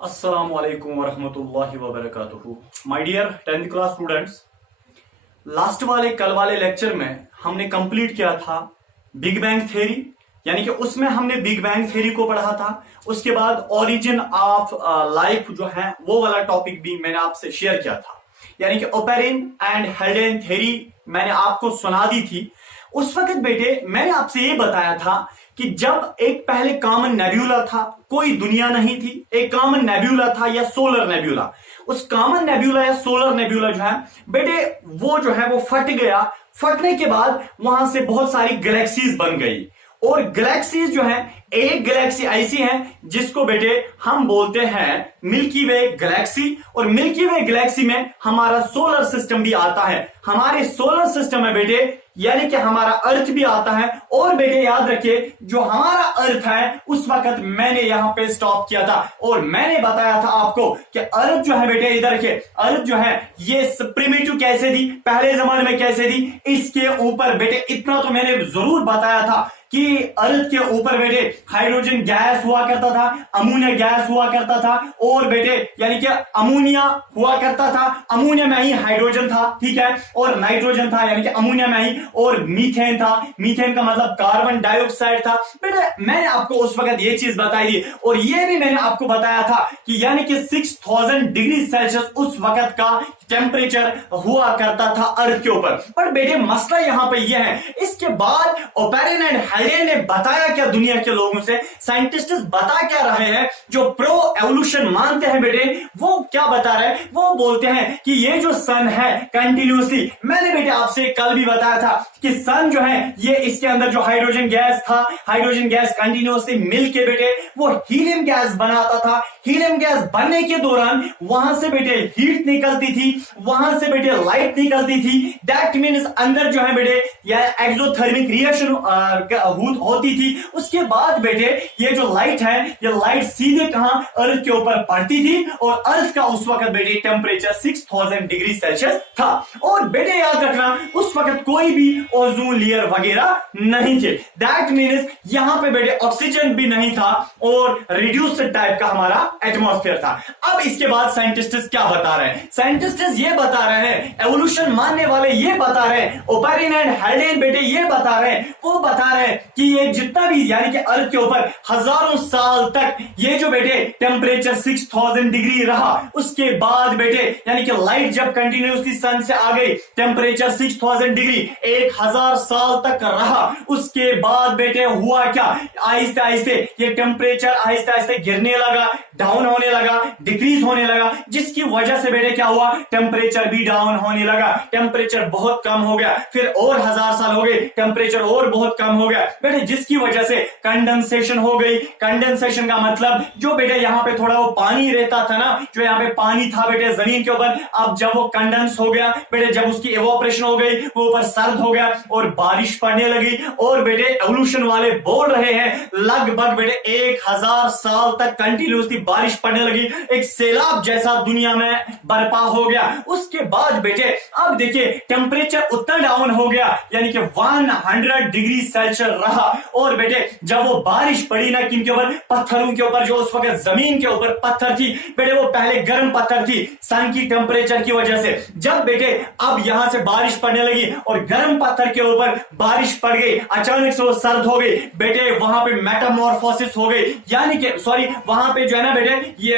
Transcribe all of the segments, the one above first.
अस्सलाम वालेकुम वरहमतुल्लाहि वबरकातुहू। My dear 10th class students, कल वाले लेक्चर में हमने कंप्लीट किया था बिग बैंग थ्योरी, यानी कि उसमें हमने बिग बैंग थ्योरी को पढ़ा था। उसके बाद ओरिजिन ऑफ लाइफ जो है वो वाला टॉपिक भी मैंने आपसे शेयर किया था, यानी कि ओपेरिन एंड हेल्डेन थ्योरी मैंने आपको सुना दी थी। उस वक्त बेटे मैंने आपसे ये बताया था कि जब एक पहले कॉमन नेब्यूला था, कोई दुनिया नहीं थी, एक कॉमन नेब्यूला था या सोलर नेब्यूला। उस कॉमन नेब्यूला या सोलर नेब्यूला जो है बेटे वो जो है वो फट गया। फटने के बाद वहां से बहुत सारी गैलेक्सीज बन गई, और गैलेक्सीज जो है, एक गैलेक्सी ऐसी है जिसको बेटे हम बोलते हैं मिल्की वे गैलेक्सी, और मिल्की वे गैलेक्सी में हमारा सोलर सिस्टम भी आता है। हमारे सोलर सिस्टम में बेटे यानी कि हमारा अर्थ भी आता है। और बेटे याद रखिए, जो हमारा अर्थ है उस वक्त मैंने यहां पे स्टॉप किया था और मैंने बताया था आपको कि अर्थ जो है बेटे, इधर रखिए, अर्थ जो है ये प्रिमिटिव कैसे थी, पहले जमाने में कैसे थी, इसके ऊपर बेटे इतना तो मैंने जरूर बताया था कि अर्थ के ऊपर बेटे हाइड्रोजन गैस हुआ करता था, अमोनिया गैस हुआ करता था, और बेटे यानी कि अमोनिया हुआ करता था, अमोनिया में ही हाइड्रोजन था, ठीक है, और नाइट्रोजन था यानी कि अमोनिया में ही, और मीथेन था, मीथेन का मतलब कार्बन डाइऑक्साइड था। बेटे मैंने आपको उस वक्त ये चीज बताई थी, और ये भी मैंने आपको बताया था कि यानी कि 6000 डिग्री सेल्सियस उस वक्त का टेम्परेचर हुआ करता था अर्थ के ऊपर। पर बेटे मसला यहां पे यह है, इसके बाद ओपेरिन एंड हेल्डेन ने बताया क्या दुनिया के लोगों से, साइंटिस्ट बता क्या रहे हैं, जो प्रो एवोल्यूशन मानते हैं बेटे वो क्या बता रहे हैं, वो बोलते हैं कि ये जो सन है कंटिन्यूसली, मैंने बेटे आपसे कल भी बताया था कि सन जो है ये इसके अंदर जो हाइड्रोजन गैस था, हाइड्रोजन गैस कंटिन्यूसली मिलके बेटे वो हीलियम गैस बनाता था। हीलियम गैस बनने के दौरान वहां से बेटे हीट निकलती थी, वहां से बेटे लाइट निकलती थी। दैट मीन्स अंदर जो है बेटे या एक्सोथर्मिक रिएक्शन होती थी। उसके बाद बेटे ये जो लाइट है, ये लाइट सीधे कहां अर्थ के ऊपर पड़ती थी, और अर्थ का उस वक्त बेटे टेम्परेचर 6000 डिग्री सेल्सियस था। और बेटे याद रखना उस वक्त कोई भी ओजोन लेयर वगैरह नहीं थे। दैट मीन्स यहां पे बेटे ऑक्सीजन भी नहीं था और रिड्यूस्ड टाइप का हमारा एटमॉस्फेयर था। अब इसके बाद साइंटिस्ट क्या बता रहे हैं, साइंटिस्ट ये बता रहे हैं, एवोल्यूशन मानने वाले ये बता रहे हैं, ओपेरिन एंड हेल्डेन बेटे ये बता रहे हैं, वो बता रहे हैं कि ये जितना भी यानी कि अर्थ के ऊपर हजारों साल तक ये जो बेटे टेम्परेचर 6000 डिग्री रहा, उसके बाद बेटे यानी कि लाइट जब कंटिन्यूसली सन से आ गई, टेम्परेचर 6000 डिग्री 1000 साल तक रहा। उसके बाद बेटे हुआ क्या, आहिस्ते आहिस्ते ये टेम्परेचर आहिस्ते आहिस्ते गिरने लगा, डाउन होने लगा, डिक्रीज होने लगा, जिसकी वजह से बेटे क्या हुआ, टेम्परेचर भी डाउन होने लगा, टेम्परेचर बहुत कम हो गया। फिर और 1000 साल हो गए, टेम्परेचर और बहुत कम हो गया बेटे, जिसकी वजह से कंडेंसेशन हो गई। कंडेंसेशन का मतलब जो बेटे यहाँ पे थोड़ा वो पानी रहता था ना, जो यहाँ पे पानी था बेटे जमीन के ऊपर, अब जब वो कंडेंस हो गया बेटे, जब उसकी इवोपरेशन हो गई, वो ऊपर सर्द हो गया और बारिश पड़ने लगी। और बेटे एवोल्यूशन वाले बोल रहे हैं लगभग बेटे 1000 साल तक कंटिन्यूसली बारिश पड़ने लगी, एक सैलाब जैसा दुनिया में बर्पा हो गया। उसके बाद बेटे अब देखिए टेम्परेचर उतना डाउन हो गया, यानी कि 100 डिग्री सेल्सियस रहा। और बेटे जब वो बारिश पड़ी ना, किनके ऊपर, पत्थरों के ऊपर, जो उस वक्त जमीन के ऊपर पत्थर थी बेटे, वो पहले गर्म पत्थर थी सन की टेम्परेचर की वजह से। जब बेटे अब यहां से बारिश पड़ने लगी और गर्म पत्थर के ऊपर बारिश पड़ गई, अचानक से वो सर्द हो गई बेटे, वहां पे मेटामॉर्फोसिस हो गई, यानी कि सॉरी वहां पे जो है ना बेटे ये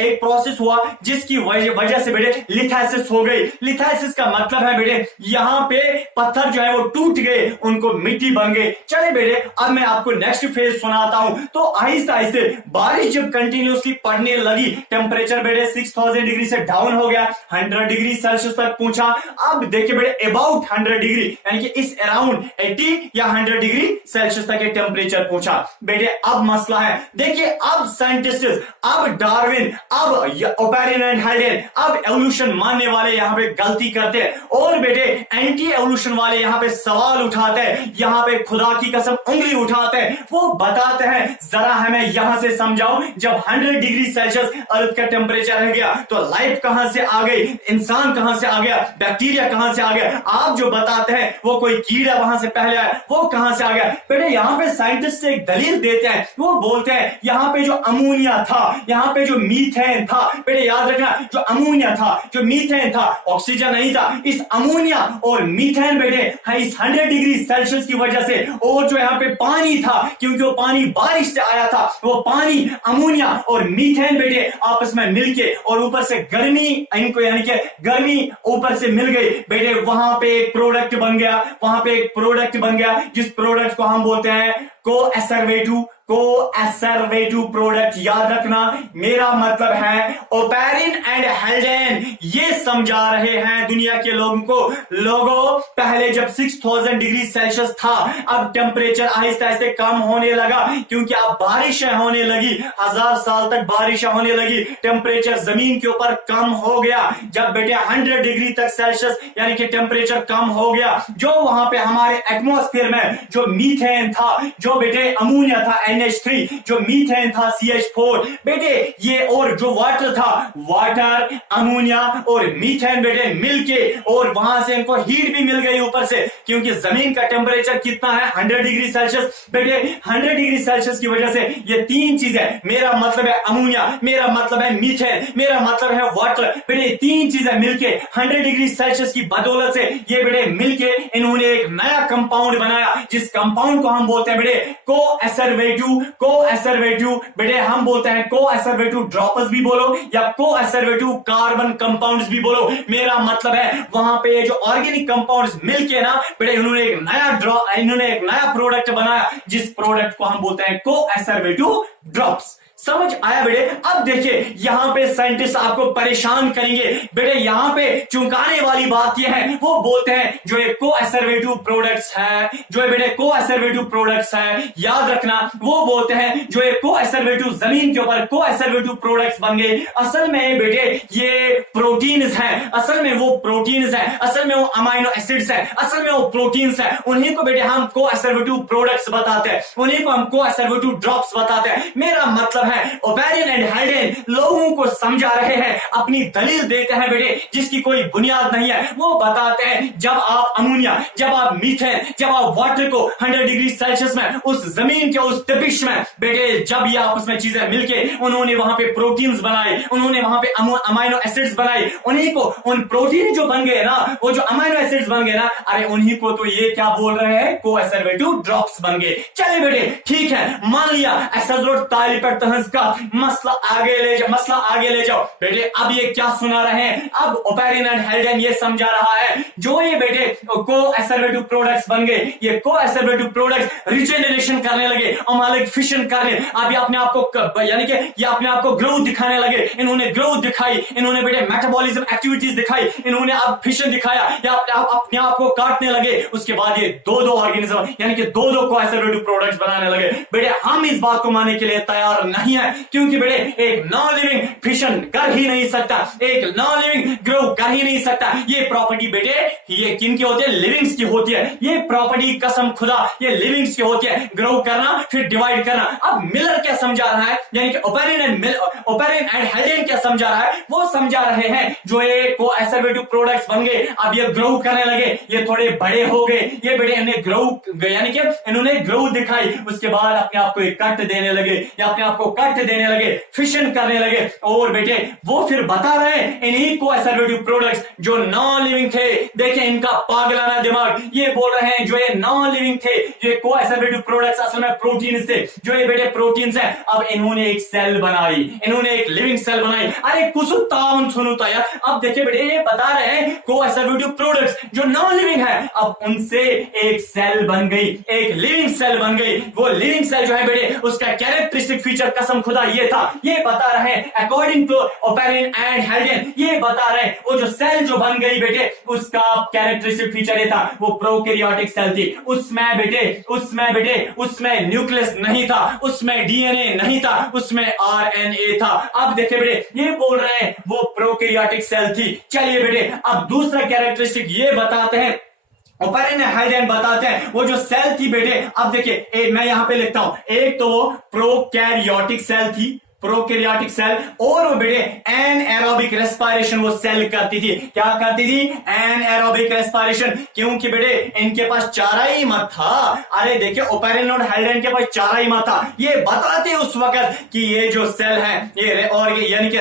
एक प्रोसेस हुआ जिसकी वजह से बेटे लिथेसिस हो गई। लिथेसिस का मतलब है बेटे यहां पे पत्थर जो है वो टूट गए, उनको मिट्टी बन गई। चले बेटे अब मैं आपको नेक्स्ट फेज सुनाता हूं। तो आहिस्ते आहिस्ते बारिश जब कंटिन्यूसली पड़ने लगी, टेम्परेचर बेटे 6000 डिग्री से डाउन हो गया, 100 डिग्री सेल्सियस तक पहुंचा। अब देखिए बेटे अबाउट 100 डिग्री यानी कि इस अराउंड 80 या 100 डिग्री सेल्सियस तक ये टेम्परेचर पहुंचा। बेटे अब मसला है, देखिए अब साइंटिस्ट, अब डार्विन, अब ओपेरिन एंड हेल्डेन, अब एवोल्यूशन मानने वाले यहां पे गलती करते हैं, और बेटे एंटी एवोल्यूशन वाले यहां पे सवाल उठाते हैं, यहां पे खुदा की की कसम उंगली उठाते हैं, वो बताते हैं जरा हमें यहां से समझाओ, जब 100 डिग्री सेल्सियस अर्थ का टेम्परेचर रह गया तो लाइफ कहां से आ गई, इंसान कहां से आ गया, बैक्टीरिया कहां से आ गया। आप जो बताते हैं वो कोई कीड़ा वहां से पहले आया, वो कहां से आ गया। बेटे यहाँ पे साइंटिस्ट एक दलील देते हैं, वो बोलते हैं यहाँ पे जो अमोनिया था, यहाँ पे जो मीथेन था, बेटे याद रखना जो अमोनिया था, जो मीथेन था, ऑक्सीजन नहीं था, इस अमोनिया और मीथेन बेटे इस 100 डिग्री सेल्सियस की वजह से, और जो यहाँ पे पानी था, क्योंकि वो पानी बारिश से आया था, वो पानी अमोनिया और मीथेन बेटे आपस में मिलके और ऊपर से गर्मी इनको यानी कि गर्मी ऊपर से मिल गई बेटे, वहां पे एक प्रोडक्ट बन गया, वहां पे एक प्रोडक्ट बन गया जिस प्रोडक्ट को हम बोलते हैं को-एसरवेटिव प्रोडक्ट। याद रखना मेरा मतलब है ओपेरिन एंड हेल्डेन ये समझा रहे हैं दुनिया के लोगों को, लोगों पहले जब 6000 डिग्री सेल्सियस था, अब टेम्परेचर आहिस्ते आहिस्ते कम होने लगा, क्योंकि अब बारिशें होने लगी, 1000 साल तक बारिशें होने लगी, टेम्परेचर जमीन के ऊपर कम हो गया। जब बेटे 100 डिग्री तक सेल्सियस यानी कि टेम्परेचर कम हो गया, जो वहां पे हमारे एटमॉस्फेयर में जो मीथेन था, जो बेटे अमोनिया था NH3, जो मीथेन था CH4 बेटे, ये और जो वाटर था, वाटर अमोनिया और मीथेन बेटे मिलके, और वहां से इनको हीट भी मिल गई ऊपर से, क्योंकि जमीन का टेम्परेचर कितना है 100 डिग्री सेल्सियस बेटे, 100 डिग्री सेल्सियस की वजह से ये तीन चीजें, मेरा मतलब है अमोनिया, मेरा मतलब है मीथेन, मेरा मतलब है वाटर बेटे, तीन चीजें मिलके 100 डिग्री सेल्सियस की बदौलत से ये बेटे मिलके इन्होंने एक नया कंपाउंड बनाया, जिस कंपाउंड को हम बोलते हैं बेटे को-एसरवेटिव बेटे, हम बोलते हैं को-एसरवेटिव ड्रॉप्स भी बोलो या को-एसरवेटिव कार्बन कंपाउंड्स भी बोलो। मेरा मतलब है वहां पे जो ऑर्गेनिक कंपाउंड्स मिलके ना बेटे इन्होंने एक नया प्रोडक्ट बनाया, जिस प्रोडक्ट को हम बोलते हैं को-एसरवेटिव ड्रॉप्स। समझ आया बेटे। अब देखिए यहां पे साइंटिस्ट आपको परेशान करेंगे बेटे, यहां पे चौंकाने वाली बात यह है, वो बोलते हैं जो एक को-एसरवेटिव प्रोडक्ट्स है, जो है बेटे को-एसरवेटिव प्रोडक्ट्स है, याद रखना वो बोलते हैं जो एक को-एसरवेटिव जमीन के ऊपर को-एसरवेटिव प्रोडक्ट्स बन गए, असल में बेटे ये प्रोटीन्स हैं, असल में वो प्रोटीन्स हैं, असल में वो अमाइनो एसिड्स हैं, असल में वो प्रोटीन्स हैं, उन्हीं को बेटे हम को-एसरवेटिव प्रोडक्ट्स बताते हैं, उन्हीं को हम को-एसरवेटिव ड्रॉप्स बताते हैं। मेरा मतलब है ओपेरिन एंड हेल्डेन लोगों को समझा रहे हैं, अपनी दलील देते हैं बेटे जिसकी कोई बुनियाद नहीं है। वो बताते हैं जब आप अमोनिया, जब आप मीथेन, जब आप वाटर को 100 डिग्री सेल्सियस में उस जमीन के उस तपिश में बेटे, जब ये आपस में चीजें मिलके उन्होंने वहां पे प्रोटीन्स बनाए, उन्होंने वहां पे अमाइनो एसिड्स बनाए, उन्हीं को उन प्रोटीन जो बन गए ना, वो जो अमाइनो एसिड्स बन गए ना, अरे उन्हीं को तो ये क्या बोल रहे हैं को-एसरवेटिव ड्रॉप्स बन गए। चले बेटे ठीक है, मान लिया ऐसा जरूरत ताली पर का मसला आगे ले जाओ बेटे। अब ये क्या सुना रहे हैं, अब ओपेरिन एंड हेल्डेन ये समझा रहा है जो ये बेटे को-एसरवेटिव प्रोडक्ट्स बन गए, ये को-एसरवेटिव प्रोडक्ट्स रिजेनरेशन करने लगे, अमालिक फिशन करने, अब ये अपने आप को यानी कि ये अपने आप को ग्रोथ दिखाने लगे, इन्होंने ग्रोथ दिखाई, इन्होंने बेटे मेटाबॉलिज्म एक्टिविटीज दिखाई, इन्होंने अब फिशन दिखाया, या अपने आप को काटने लगे, उसके बाद ये दो ऑर्गेनिज्म यानी कि दो को-एसरवेटिव प्रोडक्ट्स बनाने लगे। बेटे हम इस बात को मानने के लिए तैयार नहीं है, क्योंकि बेटे एक नॉन लिविंग फिशन कर ही नहीं सकता, एक नॉन लिविंग ग्रो कर ही नहीं सकता। ये प्रॉपर्टी बेटे ये किन की होती है, लिविंग्स की होती है। ये प्रॉपर्टी कसम खुदा ये लिविंग्स की होती है, ग्रो करना फिर डिवाइड करना। अब मिलर क्या समझा रहा है, यानी कि ओपेरिन एंड हेल्डेन क्या समझा रहा है, वो समझा रहे हैं जो ये को-एसरवेटिव प्रोडक्ट्स बन गए, अब ये ग्रो करने लगे, ये थोड़े बड़े हो गए, ये बेटे इन्हें ग्रो यानी कि इन्होंने ग्रो दिखाई, उसके बाद अपने आप को कट देने लगे, या अपने आप को कट देने लगे, फिशन करने लगे, और बेटे वो फिर बता रहे हैं इन्हीं को-एसरवेटिव प्रोडक्ट्स जो नॉन लिविंग थे, देखें इनका पागलाना दिमाग, ये बोल रहे हैं जो ये नॉन लिविंग थे, ये को-एसरवेटिव प्रोडक्ट्स असल में प्रोटीन्स थे, जो ये बेटे प्रोटीन्स हैं, अब इन्होंने एक सेल बनाई, इन्होंने एक लिविंग सेल बनाई। अरे कुसुत्ताउन सुनुता यार, अब देखिए बेटे ये बता रहे हैं को-एसरवेटिव प्रोडक्ट्स जो नॉन लिविंग है, अब उनसे एक सेल बन गई, एक लिविंग सेल बन गई। वो लिविंग सेल जो है बेटे उसका कैरेक्टरिस्टिक फीचर कसम खुदा ये था, ये बता रहे हैं according to Oparin and Haldane, ये बता रहे हैं वो जो सेल जो बन गई बेटे उसका कैरेक्टरिस्टिक फीचर ये था, वो प्रोकैरियोटिक सेल थी, उसमें उसमें न्यूक्लियस नहीं था, उसमें डीएनए नहीं था, उसमें आरएनए था। अब देखिए बेटे ये बोल रहे हैं वो प्रोकैरियोटिक सेल थी। चलिए बेटे अब दूसरा कैरेक्टरिस्टिक ये बताते हैं ओपेरिन हाइडेन बताते हैं वो जो सेल थी बेटे, अब देखिए मैं यहां पे लिखता हूं, एक तो वो प्रोकैरियोटिक सेल थी, प्रोकैरियोटिक सेल, और वो बेटे एनएरोबिक रेस्पिरेशन वो सेल करती थी। क्या करती थी? Anaerobic respiration. क्योंकि बेटे इनके पास चारा ही मत था। अरे देखिए ओपेरिन और हाइडेन के पास चारा ही मत था। ये बताते उस वक्त कि ये जो सेल है ये और ये यानी कि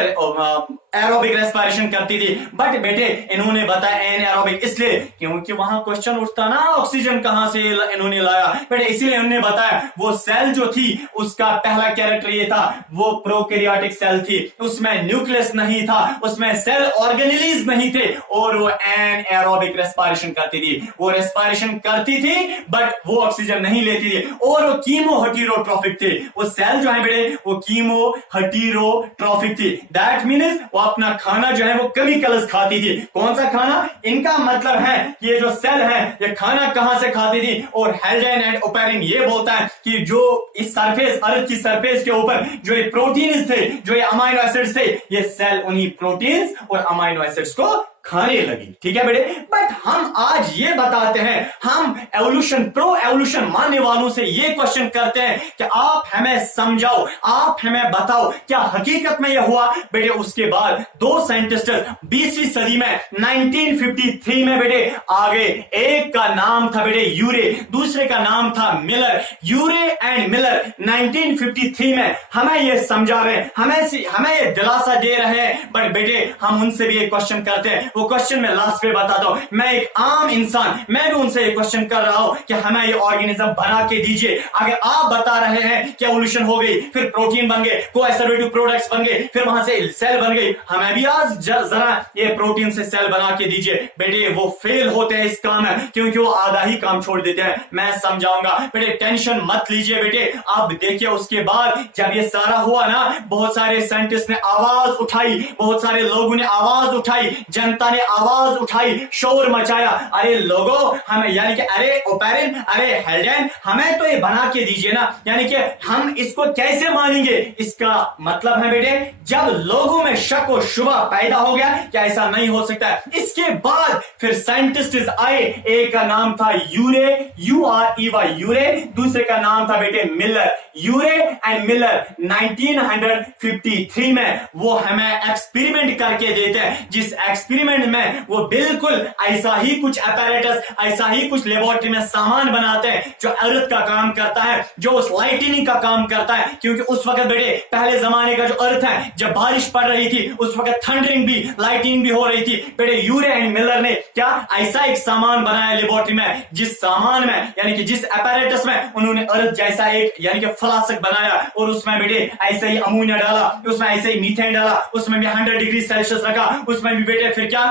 एरोबिक रेस्पिरेशन करती थी, बट बेटे इन्होंने बताया एनएरोबिक, इसलिए क्योंकि वहां क्वेश्चन उठता ना ऑक्सीजन कहां से इन्होंने लाया बेटे, इसीलिए उन्होंने बताया वो सेल जो थी उसका पहला कैरेक्टर ये था, वो प्रोकैरियोटिक सेल थी, उसमें न्यूक्लियस नहीं था, उसमें सेल ऑर्गेनेलिज नहीं थे, और वो एनएरोबिक रेस्पिरेशन करती थी। वो रेस्पिरेशन करती थी बट वो ऑक्सीजन नहीं लेती थी, और वो कीमो हेटेरोट्रॉफिक थी। वो सेल जो है बेटे वो कीमो हेटेरोट्रॉफिक थी। दैट मीन्स वो अपना खाना जो है वो केमिकल्स खाती थी। कौन सा खाना? इनका मतलब है ये जो सेल है ये खाना कहां से खाती थी, और हाइडेन एंड ओपेरिन ये बोलता है कि जो इस सरफेस, अर्थ की सरफेस के ऊपर जो ये प्रोटीन्स थे, जो ये अमाइनो एसिड्स थे, ये सेल उन्हीं प्रोटीन्स और अमाइनो एसिड्स को खाने लगी। ठीक है बेटे, बट हम आज ये बताते हैं, हम एवोल्यूशन, प्रो एवोल्यूशन मानने वालों से ये क्वेश्चन करते हैं कि आप हमें समझाओ, आप हमें बताओ क्या हकीकत में यह हुआ। बेटे उसके बाद दो साइंटिस्ट 20वीं सदी में 1953 में बेटे आगे, एक का नाम था बेटे यूरे, दूसरे का नाम था मिलर। यूरे एंड मिलर 1953 में हमें यह समझा रहे हैं, हमें यह दिलासा दे रहे हैं, बट बेटे हम उनसे भी एक क्वेश्चन करते हैं। वो क्वेश्चन मैं लास्ट पे बताता हूं। मैं एक आम इंसान, मैं भी उनसे एक क्वेश्चन कर रहा हूं कि हमें ये ऑर्गेनिज्म बना के दीजिए। अगर आप बता रहे हैं कि एवोल्यूशन हो गई, फिर प्रोटीन बन गए, कोएसरवेटिव प्रोडक्ट्स बन गए, फिर वहां से सेल बन गई, हमें भी आज जरा ये प्रोटीन से सेल बना के दीजिए। बेटे वो फेल होते हैं इस काम में, क्योंकि वो आधा ही काम छोड़ देते हैं। मैं समझाऊंगा बेटे, टेंशन मत लीजिए बेटे। अब देखिए उसके बाद जब ये सारा हुआ ना, बहुत सारे साइंटिस्ट ने आवाज उठाई, बहुत सारे लोगों ने आवाज उठाई, जनता ने आवाज उठाई, शोर मचाया, अरे लोगों हमें, यानी कि अरे ओपेरिन, अरे हाइडेन, हमें तो ये बना के दीजिए ना, यानी कि हम इसको कैसे मानेंगे। इसका मतलब है बेटे जब लोगों में शक और शुबा पैदा हो गया कि ऐसा नहीं हो सकता है, इसके बाद फिर साइंटिस्ट आए। एक का नाम था यूरे, UREY यूरे, दूसरे का नाम था बेटे मिलर। यूरे एंड मिलर 1953 में वो हमें एक्सपेरिमेंट करके देते हैं, जिस एक्सपेरिमेंट में वो बिल्कुल ऐसा ही कुछ अपैरेटस, ऐसा ही कुछ लेबोरेटरी में सामान बनाते हैं जो अर्थ का काम करता है, जो उस लाइटनिंग का काम करता है। क्योंकि उस वक्त बेटे पहले जमाने का जो अर्थ है, जब बारिश पड़ रही थी उस वक्त थंडरिंग भी, लाइटनिंग भी हो रही थी। बेटे यूरे एंड मिलर ने क्या ऐसा एक सामान बनाया लेबोरेटरी में, जिस सामान में यानी कि जिस अपैरेटस में उन्होंने अर्थ जैसा एक यानी कि फ्लास्क बनाया, और उसमें बेटे ऐसे ही अमोनिया डाला, उसमें ऐसे ही मीथेन डाला, उसमें भी 100 डिग्री सेल्सियस रखा, उसमें भी बेटे फिर क्या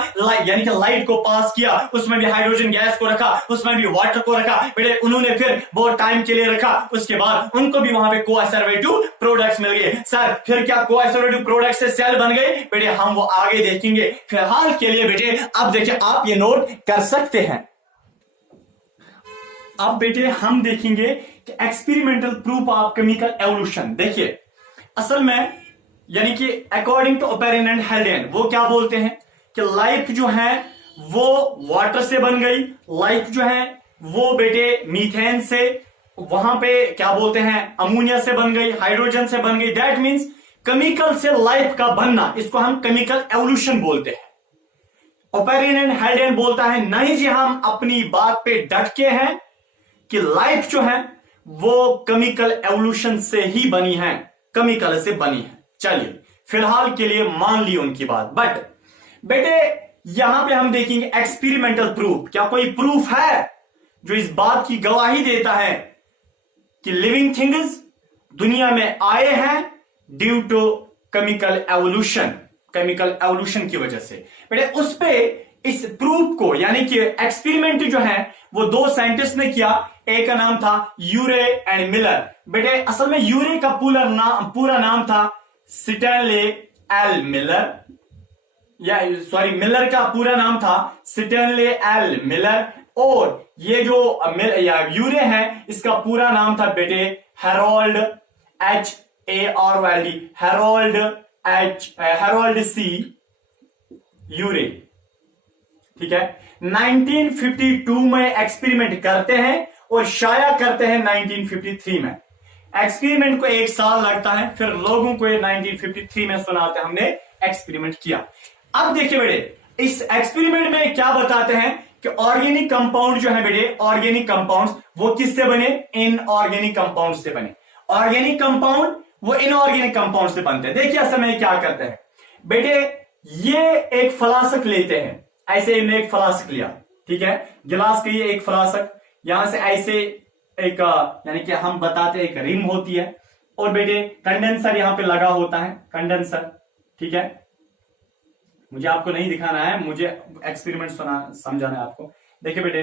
यानी कि लाइट को पास किया, उसमें भी हाइड्रोजन गैस को रखा, उसमें भी वाटर को रखा। बेटे उन्होंने फिर बहुत टाइम के लिए रखा, उसके बाद उनको भी वहां पे कोएसरवेटिव प्रोडक्ट्स मिल गए। सर फिर क्या कोएसरवेटिव प्रोडक्ट्स से सेल बन गए? बेटे हम वो आगे देखेंगे। फिलहाल के लिए बेटे अब देखिए आप ये नोट कर सकते हैं। अब बेटे हम देखेंगे कि experimental proof of chemical evolution. देखिए असल में यानी कि according to Oparin and Hayden वो क्या बोलते हैं कि लाइफ जो है वो वाटर से बन गई, लाइफ जो है वो बेटे मीथेन से, वहां पे क्या बोलते हैं अमोनिया से बन गई, हाइड्रोजन से बन गई। दैट मीन्स केमिकल से लाइफ का बनना, इसको हम केमिकल एवोल्यूशन बोलते हैं। ओपेरिन एंड हाइडेन बोलता है नहीं जी, हम अपनी बात पे डट के हैं कि लाइफ जो है वो केमिकल एवोल्यूशन से ही बनी है, केमिकल से बनी है। चलिए फिलहाल के लिए मान ली उनकी बात, बट बेटे यहां पे हम देखेंगे एक्सपेरिमेंटल प्रूफ। क्या कोई प्रूफ है जो इस बात की गवाही देता है कि लिविंग थिंग्स दुनिया में आए हैं due to chemical evolution, chemical evolution की वजह से? बेटे उस पे इस प्रूफ को यानी कि एक्सपेरिमेंट जो है वो दो साइंटिस्ट ने किया, एक का नाम था यूरे एंड मिलर। बेटे असल में यूरे का पूरा नाम था स्टैनले एल मिलर, या सॉरी मिलर का पूरा नाम था स्टैनले एल मिलर, और ये जो यूरे है इसका पूरा नाम था बेटे हैरोल्ड HAROLD, हैरोल्ड C यूरे। ठीक है। 1952 में एक्सपेरिमेंट करते हैं और शाया करते हैं 1953 में। एक्सपेरिमेंट को 1 साल लगता है, फिर लोगों को ये 1953 में सुनाते हैं हमने एक्सपेरिमेंट किया। अब देखिए बेटे, इस एक्सपेरिमेंट में क्या बताते हैं कि ऑर्गेनिक कंपाउंड जो है बेटे, ऑर्गेनिक कंपाउंड्स वो किससे बने? इनऑर्गेनिक कंपाउंड से बने। ऑर्गेनिक कंपाउंड वो इनऑर्गेनिक कंपाउंड से बनते हैं। देखिए असल में क्या करते हैं बेटे, ये एक फ्लास्क लेते हैं, ऐसे इन्होंने एक फ्लास्क लिया, ठीक है, गिलास के लिए एक फ्लास्क, यहां से ऐसे एक यानी कि हम बताते हैं एक रिम होती है, और बेटे कंडेंसर यहां पे लगा होता है, कंडेंसर, ठीक है। मुझे आपको नहीं दिखाना है, मुझे एक्सपेरिमेंट समझाना है आपको। देखिए बेटे,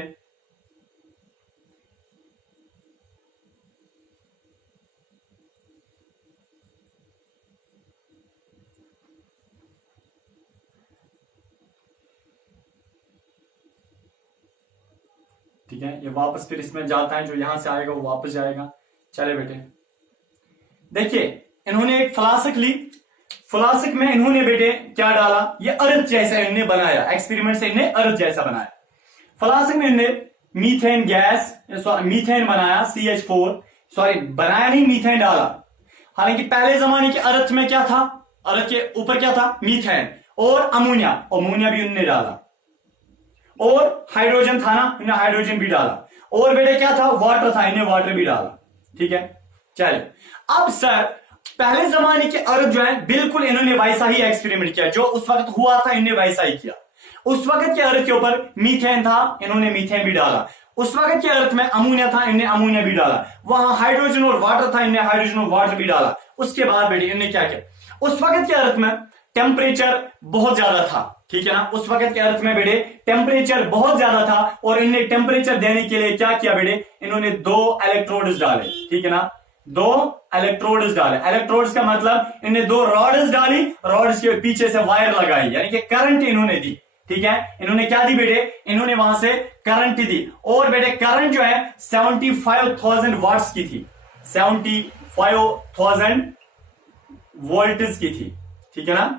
ठीक है, ये वापस फिर इसमें जाता है, जो यहां से आएगा वो वापस जाएगा। चले बेटे, देखिए इन्होंने एक फ्लास्क ली, फ्लास्क में इन्होंने बेटे क्या डाला, ये अर्थ जैसा इन्होंने बनाया, एक्सपेरिमेंट से इन्हें अर्थ जैसा बनाया। फ्लास्क में इन्होंने मीथेन गैस, मीथेन बनाया, CH4, सॉरी बनाया नहीं, मीथेन डाला। हालांकि पहले जमाने के अर्थ में क्या था, अर्थ के ऊपर क्या था, मीथेन और अमोनिया, अमोनिया भी उन्होंने डाला, और हाइड्रोजन था ना, इन्होंने हाइड्रोजन भी डाला, और बेटे क्या था, वाटर था, इन्हें वाटर भी डाला, ठीक है। चलिए अब सर, पहले जमाने के अर्थ जो है बिल्कुल इन्होंने वैसा ही एक्सपेरिमेंट किया, जो उस वक्त हुआ था इन्होंने वैसा ही किया। उस वक्त के अर्थ के ऊपर मीथेन था, इन्होंने मीथेन भी डाला। उस वक्त के अर्थ में अमोनिया था, इन्होंने अमोनिया भी डाला। वहां हाइड्रोजन और वाटर था, इन्होंने हाइड्रोजन और वाटर भी डाला। उसके बाद बेटे इन्होंने क्या किया, उस वक्त के अर्थ में टेम्परेचर बहुत ज्यादा था, ठीक है ना, उस वक्त के अर्थ में बेटे टेम्परेचर बहुत ज्यादा था, और इन्हें टेम्परेचर देने के लिए क्या किया बेटे, इन्होंने 2 इलेक्ट्रोड्स डाले, ठीक है ना, 2 इलेक्ट्रोड्स डाले। इलेक्ट्रोड्स का मतलब इन्हें 2 रॉड्स डाली, रॉड्स के पीछे से वायर लगाई, यानी कि करंट इन्होंने दी, ठीक है। इन्होंने क्या दी बेटे, इन्होंने वहां से करंट दी, और बेटे करंट जो है 75,000 वाट्स की थी, 75,000 वोल्टेज की थी, ठीक है ना,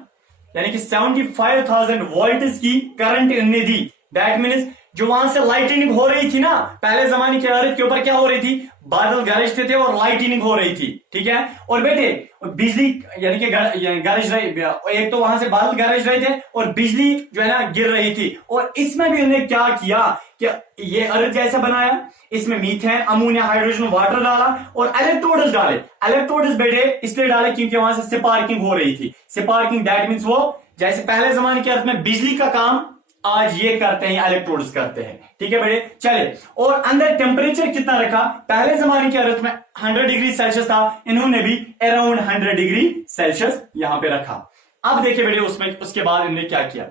यानी कि 75,000 वोल्टेज की करंट इन्होंने दी। दैट मीन्स जो वहां से लाइटनिंग हो रही थी ना, पहले जमाने के अर्थ के ऊपर क्या हो रही थी, बादल गरजते थे और लाइटनिंग हो रही थी, ठीक है। और बेटे बिजली यानी कि गरज रही, एक तो वहां से बादल गरज रहे थे और बिजली जो है ना गिर रही थी। और इसमें भी उन्होंने क्या किया कि ये अर्थ जैसा बनाया, इसमें मीथेन, अमोनिया, हाइड्रोजन, वाटर डाला और इलेक्ट्रोड्स डाले। इलेक्ट्रोड्स बेटे इसलिए डाले क्योंकि वहां से स्पार्किंग हो रही थी। स्पार्किंग दैट मीन्स वो जैसे पहले जमाने के अर्थ में बिजली का काम आज ये करते हैं, इलेक्ट्रोड्स करते हैं, ठीक है बेटे। चले, और अंदर टेम्परेचर कितना रखा, पहले जमाने के अर्थ में 100 डिग्री सेल्सियस था, इन्होंने भी अराउंड 100 डिग्री सेल्सियस यहां पे रखा। अब देखिए बेटे उसमें उसके बाद इन्होंने क्या किया,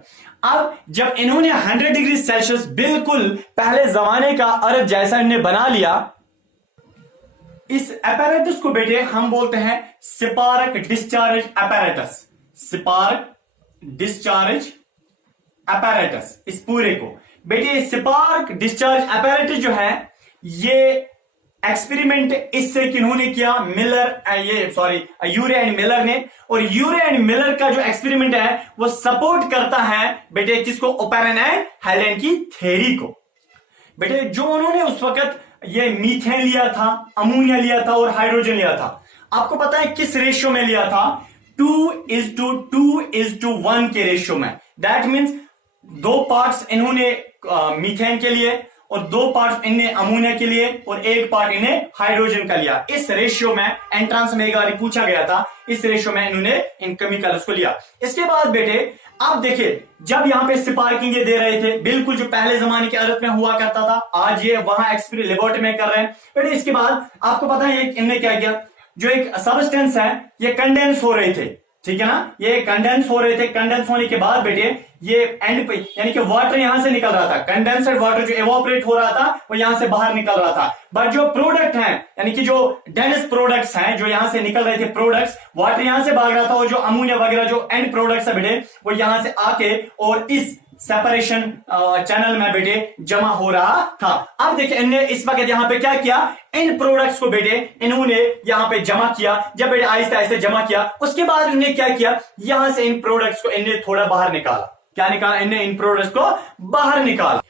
अब जब इन्होंने 100 डिग्री सेल्सियस बिल्कुल पहले जमाने का अर्थ जैसा इन्होंने बना लिया, इस apparatus को बेटे हम बोलते हैं spark discharge apparatus, spark discharge apparatus। इस पूरे को बेटे स्पार्क डिस्चार्ज apparatus जो है, ये एक्सपेरिमेंट इससे किन्होंने किया, मिलर, यूरे एंड मिलर ने। और यूरे एंड मिलर का जो एक्सपेरिमेंट है वो सपोर्ट करता है बेटे किसको, ओपेरन एंड हेलेन की थ्योरी को। बेटे जो उन्होंने उस वक्त ये मीथेन लिया था, अमोनिया लिया था और हाइड्रोजन लिया था, आपको पता है किस रेशियो में लिया था, 2:2:1 के रेशियो में। दैट मीन्स 2 पार्ट्स इन्होंने मीथेन के लिए और 2 पार्ट इन्हें अमोनिया के लिए और 1 पार्ट इन्हें हाइड्रोजन का लिया। इस रेशियो में एंट्रांस में एक बार पूछा गया था, इस रेशियो में इन्होंने इन केमिकल्स को लिया। इसके बाद बेटे आप देखिए, जब यहां पे स्पार्किंग ये दे रहे थे, बिल्कुल जो पहले जमाने के अर्थ में हुआ करता था, आज ये वहां एक्सपेरिमेंट लेबोरेटरी में कर रहे हैं बेटे। इसके बाद आपको पता है इनने क्या किया, जो एक सब्सटेंस है ये कंडेंस हो रहे थे, ठीक है ना, ये कंडेंस हो रहे थे। कंडेंस होने के बाद बेटे ये एंड पे यानी कि वाटर यहां से निकल रहा था, कंडेंसर वाटर जो एवापोरेट हो रहा था वो यहां से बाहर निकल रहा था। बट जो प्रोडक्ट हैं यानी कि जो डेंस प्रोडक्ट्स हैं जो यहां से निकल रहे थे प्रोडक्ट्स, वाटर यहां से भाग रहा था और जो अमोनिया वगैरह जो एंड प्रोडक्ट्स है बेटे वो यहां से आके और इस सेपरेशन चैनल में बेटे जमा हो रहा था। अब देखिए इन्होंने इस वक्त यहां पे क्या किया, इन प्रोडक्ट्स को बेटे इन्होंने यहां पे जमा किया। जब बेटे आहिस्ते आहिस्ते जमा किया, उसके बाद इन्होंने क्या किया, यहां से इन प्रोडक्ट्स को इन्होंने थोड़ा बाहर निकाला, क्या निकाला इन्होंने, इन प्रोडक्ट्स को बाहर निकाला।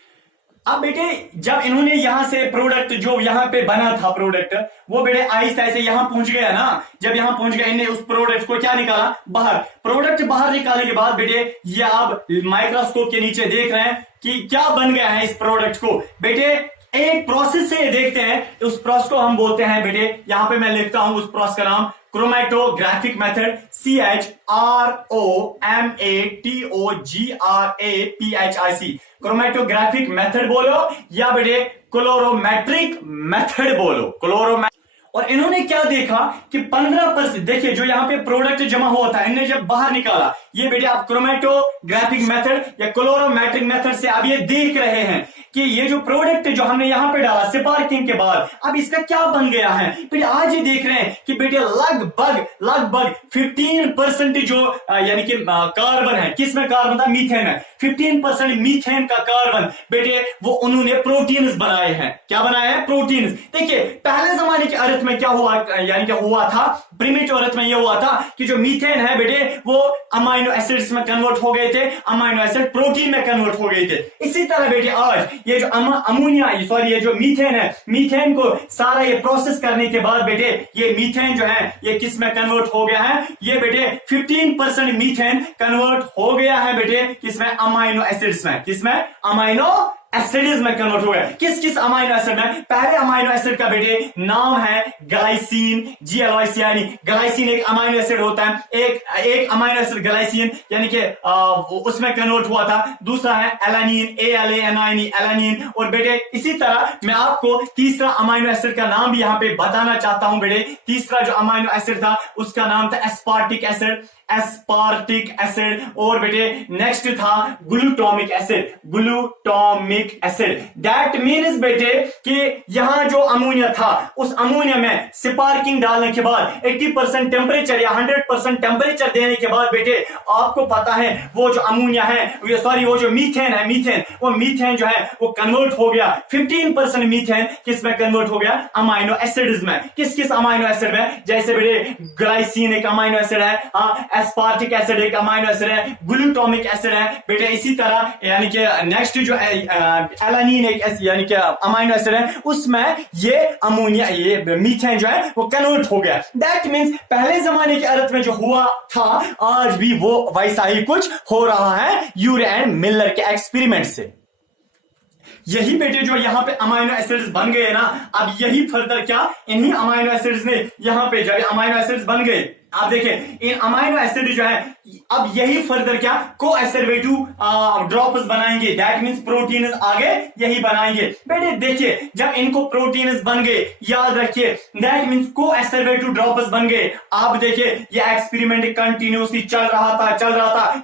अब बेटे जब इन्होंने यहां से प्रोडक्ट जो यहां पे बना था प्रोडक्ट, वो बेटे आहिस्ता से यहां पहुंच गया ना। जब यहां पहुंच गया, इन्हें उस प्रोडक्ट को क्या निकाला, बाहर। प्रोडक्ट बाहर निकालने के बाद बेटे ये आप माइक्रोस्कोप के नीचे देख रहे हैं कि क्या बन गया है इस प्रोडक्ट को। बेटे एक प्रोसेस से देखते हैं, उस प्रोसेस को हम बोलते हैं बेटे, यहां पे मैं लिखता हूं उस प्रोसेस का नाम chromatographic method, CHROMATOGRAPHIC, chromatographic method बोलो या बेटे क्लोरोमेट्रिक मेथड बोलो, और इन्होंने क्या देखा कि 15%, देखिए जो यहाँ पे प्रोडक्ट जमा हुआ था इन्हें जब बाहर निकाला, ये बेटे आप क्रोमैटोग्राफिक मेथड या क्लोरोमेट्रिक मेथड से आप ये देख रहे हैं कि ये जो प्रोडक्ट जो हमने यहाँ पे डाला स्पार्किंग के बाद, अब इसका क्या बन गया है। बेटे आज ये देख रहे हैं कि बेटे लगभग 15% जो यानी कि कार्बन है, किसमें कार्बन था, मीथेन है, 15% मीथेन का कार्बन बेटे वो उन्होंने प्रोटीन्स बनाए हैं। क्या बनाए हैं, प्रोटीन्स। देखिए पहले जमाने के अर्थ में क्या हुआ, यानी कि हुआ था, प्रिमिटिव अर्थ में ये हुआ था कि जो मीथेन है बेटे वो अमाइनो एसिड्स में कन्वर्ट हो गए थे, अमाइनो एसिड प्रोटीन में कन्वर्ट हो गए थे। इसी तरह बेटे आज ये जो ये जो मीथेन है, मीथेन को सारा ये प्रोसेस करने के बाद बेटे ये मीथेन जो है ये किस में कन्वर्ट हो गया है, ये बेटे 15% मीथेन कन्वर्ट हो गया है बेटे किसमें, अमाइनो एसिड्स में, किसमें, अमाइनो एसिड्स में कन्वर्ट हो गया। किस किस अमाइनो एसिड में, पहले अमाइनो एसिड का बेटे नाम है ग्लाइसिन, GLYCIN। ग्लाइसिन एक अमाइनो एसिड होता है, एक अमाइनो एसिड ग्लाइसिन यानी कि उसमें कन्वर्ट हुआ था। दूसरा है एलानिन, ALANINE, एलानिन। और बेटे इसी तरह मैं आपको तीसरा अमाइनो एसिड का नाम भी यहाँ पे बताना चाहता हूं बेटे। तीसरा जो अमाइनो एसिड था उसका नाम था एस्पार्टिक एसिड, और बेटे नेक्स्ट था ग्लूटामिक एसिड। दैट मीन्स बेटे कि यहां जो अमोनिया था उस अमोनिया में स्पार्किंग डालने के बाद 80% टेम्परेचर या 100% टेम्परेचर देने के बाद बेटे आपको पता है वो जो अमोनिया है, वो जो मीथेन है, वो मीथेन जो है वो कन्वर्ट हो गया, 15% मीथेन किस में कन्वर्ट हो गया, अमाइनो एसिड्स में। किस किस अमाइनो एसिड में, जैसे बेटे ग्लाइसिन एक अमाइनो एसिड है, एस्पार्टिक एसिड एक अमाइनो एसिड है, ग्लूटामिक एसिड है बेटे। इसी तरह यानी कि नेक्स्ट जो एलानिन एक यानी कि अमाइनो एसिड है, उसमें ये अमोनिया ये मीथेन जो है वो कन्वर्ट हो गया। दैट मींस पहले जमाने के अर्थ में जो हुआ था आज भी वो वैसा ही कुछ हो रहा है यूरे एंड मिलर के एक्सपेरिमेंट से। यही बेटे जो यहाँ पे अमाइनो एसिड्स बन गए ना, अब यही फर्दर क्या, इन्हीं अमाइनो एसिड्स ने यहाँ पे जब अमाइनो एसिड्स बन गए, आप देखें इन अमाइनो एसिड जो है अब यही फर्दर क्या, कोएसरवेटिव ड्रॉप्स बनाएंगे। दैट मींस प्रोटीन्स आगे यही बनाएंगे। बेटे देखिए जब इनको प्रोटीन्स बन गए, याद रखिए दैट मींस कोएसरवेटिव ड्रॉप्स बन गए। आप देखिए ये एक्सपेरिमेंट कंटिन्यूसली चल रहा था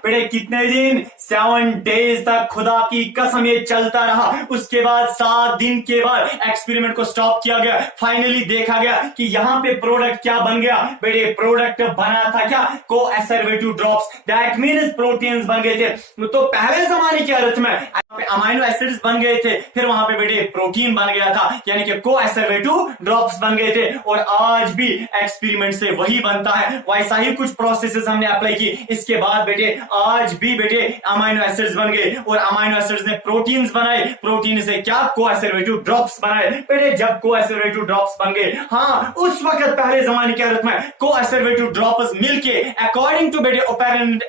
बेटे कितने दिन, 7 डेज तक, खुदा की कसम ये चलता रहा। उसके बाद 7 दिन के बाद एक्सपेरिमेंट को स्टॉप किया गया। फाइनली देखा गया कि यहाँ पे प्रोडक्ट क्या बन गया बेटे, प्रोडक्ट बना था क्या, कोएसरवेटिव ड्रॉप्स। दैट मींस प्रोटीन्स बन गए थे। तो पहले जमाने के अर्थ में अमाइनो एसिड्स बन गए थे, फिर वहां पे बेटे प्रोटीन बन गया था यानी कि कोएसरवेटिव ड्रॉप्स बन गए थे। और आज भी एक्सपेरिमेंट से वही बनता है, वैसा ही कुछ प्रोसेसेस हमने अप्लाई की। इसके बाद बेटे आज भी बेटे अमाइनो एसिड्स बन गए और अमाइनो एसिड्स ने प्रोटीन्स बनाए, प्रोटीन से क्या, कोएसरवेटिव ड्रॉप्स बनाए। बेटे जब कोएसरवेटिव ड्रॉप्स बन गए, हाँ उस वक्त पहले जमाने के अर्थ में कोएसरवेटिव ड्रॉप्स मिलके अकॉर्डिंग टू बेटे ओपेरिन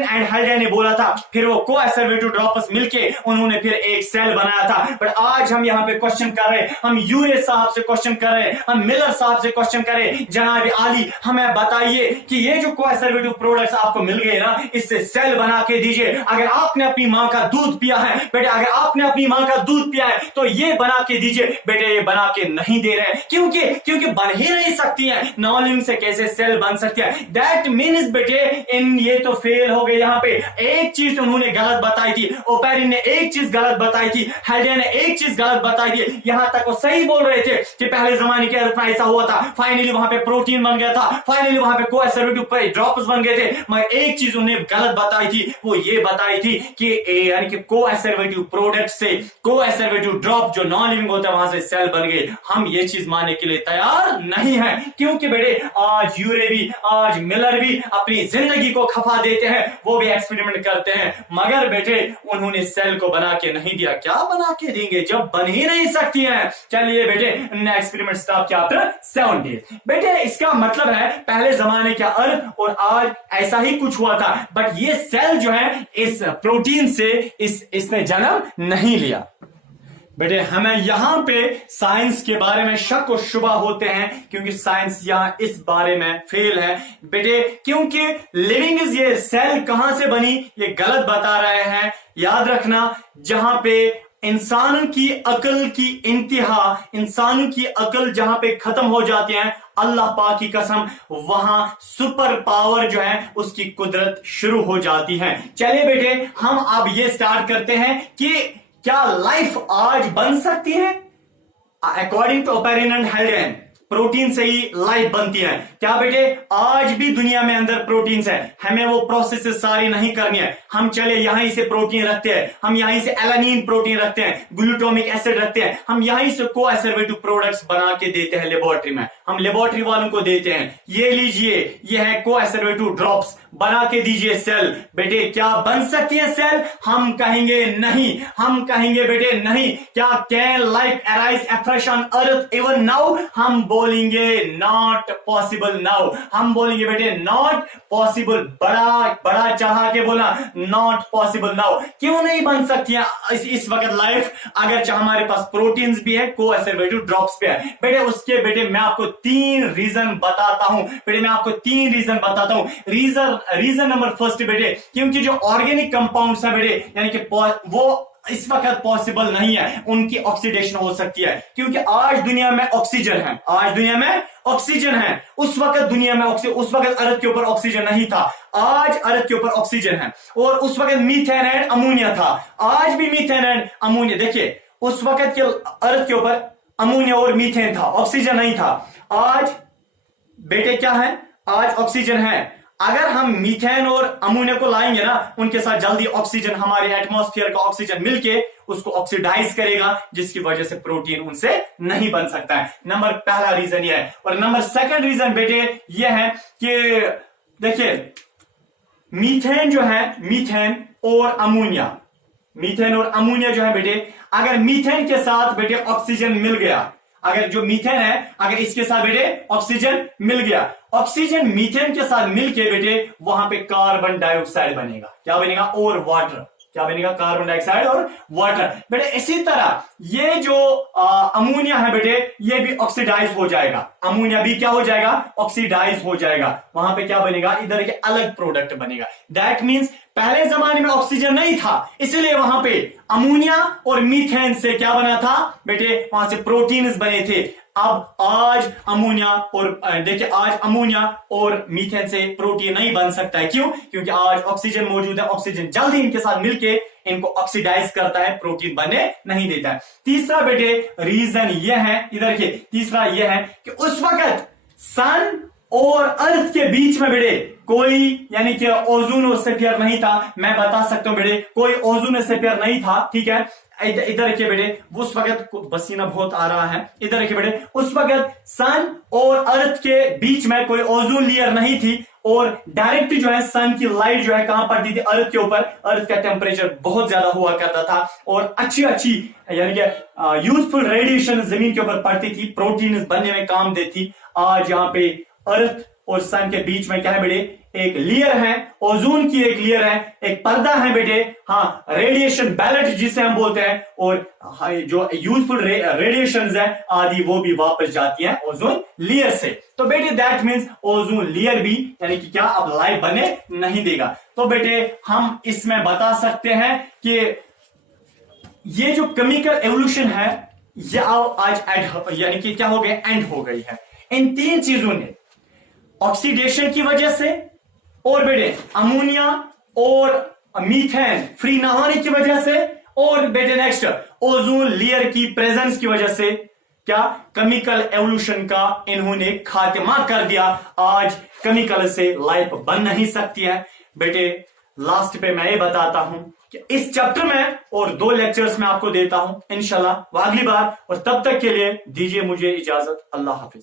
एंड हेल्डेन ने बोला था, फिर वो कोएसरवेटिव ड्रॉप्स मिलके उन्होंने फिर एक सेल बनाया था। पर आज हम यहाँ पे क्वेश्चन कर रहे हैं, हम यूरे साहब से क्वेश्चन कर रहे हैं, हम मिलर साहब से क्वेश्चन कर रहे हैं, जनाब आली हमें बताइए कि ये जो कोएसरवेटिव प्रोडक्ट्स आपको मिल गए ना, इससे सेल बना के दीजिए। अगर आपने अपनी माँ का दूध पिया है बेटे, अगर आपने अपनी माँ का दूध पिया है तो ये बना के दीजिए। बेटे ये बना के नहीं दे रहे, क्योंकि बन ही नहीं सकती है, नॉन लिविंग से कैसे सेल बन सकती है। दैट मीन्स बेटे इन ये तो फेल हो गए। यहाँ पे एक चीज उन्होंने गलत बताई थी, ओपेरिन ने एक चीज गलत बताई थी, हेल्डेन ने एक चीज गलत बताई थी। यहां तक वो सही बोल रहे थे कि पहले जमाने के अर्थ में ऐसा हुआ था, फाइनली वहां पे प्रोटीन बन गया था, फाइनली वहां पे कोएसरवेटिव ड्रॉप्स बन गए थे। मगर एक चीज उन्हें गलत बताई थी, वो ये बताई थी कि यानी कि कोएसरवेटिव प्रोडक्ट से कोएसरवेटिव ड्रॉप जो नॉन लिविंग होता है वहां से सेल बन गए। हम ये चीज मानने के लिए तैयार नहीं है। क्यों? क्योंकि बेटे आज यूरे भी, आज मिलर भी अपनी जिंदगी को खफा देते हैं, वो भी एक्सपेरिमेंट करते हैं, मगर बेटे उन्होंने सेल को बना के नहीं दिया। क्या बना के देंगे जब बन ही नहीं सकती है। चलिए बेटे एक्सपेरिमेंट स्टॉप किया आफ्टर 7 डेज। बेटे इसका मतलब है पहले जमाने का अर्थ और आज ऐसा ही कुछ हुआ था, बट ये सेल जो है इस प्रोटीन से इसने जन्म नहीं लिया। बेटे हमें यहां पे साइंस के बारे में शक और शुबा होते हैं, क्योंकि साइंस यहां इस बारे में फेल है बेटे, क्योंकि लिविंग इज ये सेल कहां से बनी ये गलत बता रहे हैं। याद रखना, जहां पे इंसान की अकल की इंतहा, इंसान की अकल जहां पे खत्म हो जाती है, अल्लाह पाक की कसम वहां सुपर पावर जो है उसकी कुदरत शुरू हो जाती है। चलिए बेटे हम अब ये स्टार्ट करते हैं कि क्या लाइफ आज बन सकती है। According to Oparin and Haldane protein से ही लाइफ बनती है। क्या बेटे आज भी दुनिया में अंदर प्रोटीन है, हमें वो प्रोसेस सारी नहीं करनी है। हम चले यहीं से प्रोटीन रखते हैं, हम यहीं से एलानिन प्रोटीन रखते हैं, ग्लूटामिक एसिड रखते हैं, हम यहीं से को एसरवेटिव प्रोडक्ट्स बना के देते हैं लेबोरेटरी में, हम लेबोरेटरी वालों को देते हैं, ये लीजिए ये है को एसरवेटिव ड्रॉप्स, बना के दीजिए सेल। बेटे क्या बन सकती है सेल? हम कहेंगे नहीं, हम कहेंगे बेटे नहीं। क्या can life arise afresh on earth even now? हम बोलेंगे नॉट पॉसिबल नाउ, हम बोलेंगे बेटे नॉट पॉसिबल। बड़ा बड़ा चाह के बोला नॉट पॉसिबल नाउ। क्यों नहीं बन सकती है इस वक्त लाइफ? अगर हमारे पास प्रोटीन्स भी है, को एसरवेटिव ड्रॉप्स भी है बेटे। उसके बेटे मैं आपको 3 रीजन बताता हूं बेटे, मैं आपको 3 रीजन बताता हूं। रीजन नंबर फर्स्ट बेटे, क्योंकि जो ऑर्गेनिक कंपाउंड्स है बेटे, यानी कि वो इस वक्त पॉसिबल नहीं है, उनकी ऑक्सीडेशन हो सकती है, क्योंकि आज दुनिया में ऑक्सीजन है, आज दुनिया में ऑक्सीजन है। उस वक्त दुनिया में उस वक्त अर्थ के ऊपर ऑक्सीजन नहीं था, आज अर्थ के ऊपर ऑक्सीजन है। और उस वक्त मीथेन एंड अमोनिया था, आज भी मीथेन एंड अमोनिया। देखिए उस वक्त के अर्थ के ऊपर अमोनिया और मीथेन था, ऑक्सीजन नहीं था। आज बेटे क्या है? आज ऑक्सीजन है। अगर हम मीथेन और अमोनिया को लाएंगे ना, उनके साथ जल्दी ऑक्सीजन, हमारे एटमॉस्फेयर का ऑक्सीजन मिलके उसको ऑक्सीडाइज करेगा, जिसकी वजह से प्रोटीन उनसे नहीं बन सकता है। नंबर पहला रीजन यह है। और नंबर सेकंड रीजन बेटे यह है कि देखिए मीथेन जो है, मीथेन और अमोनिया, मीथेन और अमोनिया जो है बेटे, अगर मीथेन के साथ बेटे ऑक्सीजन मिल गया, अगर जो मीथेन है अगर इसके साथ बेटे ऑक्सीजन मिल गया, ऑक्सीजन मीथेन के साथ मिलके बेटे वहां पे कार्बन डाइऑक्साइड बनेगा। क्या बनेगा? और वाटर। क्या बनेगा? कार्बन डाइऑक्साइड और वाटर। बेटे इसी तरह ये जो अमोनिया है बेटे, ये भी ऑक्सीडाइज हो जाएगा। अमोनिया भी क्या हो जाएगा? ऑक्सीडाइज हो जाएगा। वहां पे क्या बनेगा? इधर के अलग प्रोडक्ट बनेगा। दैट मीन्स पहले जमाने में ऑक्सीजन नहीं था, इसलिए वहां पे अमोनिया और मीथेन से क्या बना था बेटे? वहां से प्रोटीन्स बने थे। अब आज अमोनिया और देखिए आज अमोनिया और मीथेन से प्रोटीन नहीं बन सकता है। क्यों? क्योंकि आज ऑक्सीजन मौजूद है, ऑक्सीजन जल्दी इनके साथ मिलके इनको ऑक्सीडाइज करता है, प्रोटीन बनने नहीं देता है। तीसरा बेटे रीजन यह है, इधर के तीसरा यह है कि उस वक्त सन और अर्थ के बीच में बेटे कोई यानी कि ओजोन स्फीयर नहीं था। मैं बता सकता हूं बेटे कोई ओजोन स्फीयर नहीं था, ठीक है। इधर रखिए बेटे, उस वक्त पसीना बहुत आ रहा है, इधर रखिए बेटे, उस वक्त सन और अर्थ के बीच में कोई ओजोन लेयर नहीं थी और डायरेक्ट जो है सन की लाइट जो है कहां पड़ती थी? अर्थ के ऊपर। अर्थ का टेम्परेचर बहुत ज्यादा हुआ करता था और अच्छी यानी कि यूजफुल रेडिएशन जमीन के ऊपर पड़ती थी, प्रोटीन बनने में काम देती। आज यहाँ पे अर्थ और सन के बीच में क्या है बेटे? एक लेयर है, ओजोन की एक लेयर है, एक पर्दा है बेटे, हाँ, रेडिएशन बैलेट जिसे हम बोलते हैं, और जो यूजफुल रेडिएशंस है आदि वो भी वापस जाती हैं ओजोन लेयर से। तो बेटे दैट मीन्स ओजोन लेयर भी यानी कि क्या अब लाइफ बने नहीं देगा। तो बेटे हम इसमें बता सकते हैं कि ये जो केमिकल एवोल्यूशन है ये आज यानी कि क्या हो गया? एंड हो गई है। इन 3 चीजों ने, ऑक्सीडेशन की वजह से और बेटे अमोनिया और मीथेन फ्री ना होने की वजह से, और बेटे नेक्स्ट ओजोन लेयर की प्रेजेंस की वजह से, क्या केमिकल एवोल्यूशन का इन्होंने खात्मा कर दिया। आज केमिकल से लाइफ बन नहीं सकती है। बेटे लास्ट पे मैं ये बताता हूं कि इस चैप्टर में और 2 लेक्चर्स में आपको देता हूं इंशाल्लाह अगली बार, और तब तक के लिए दीजिए मुझे इजाजत। अल्लाह हाफिज।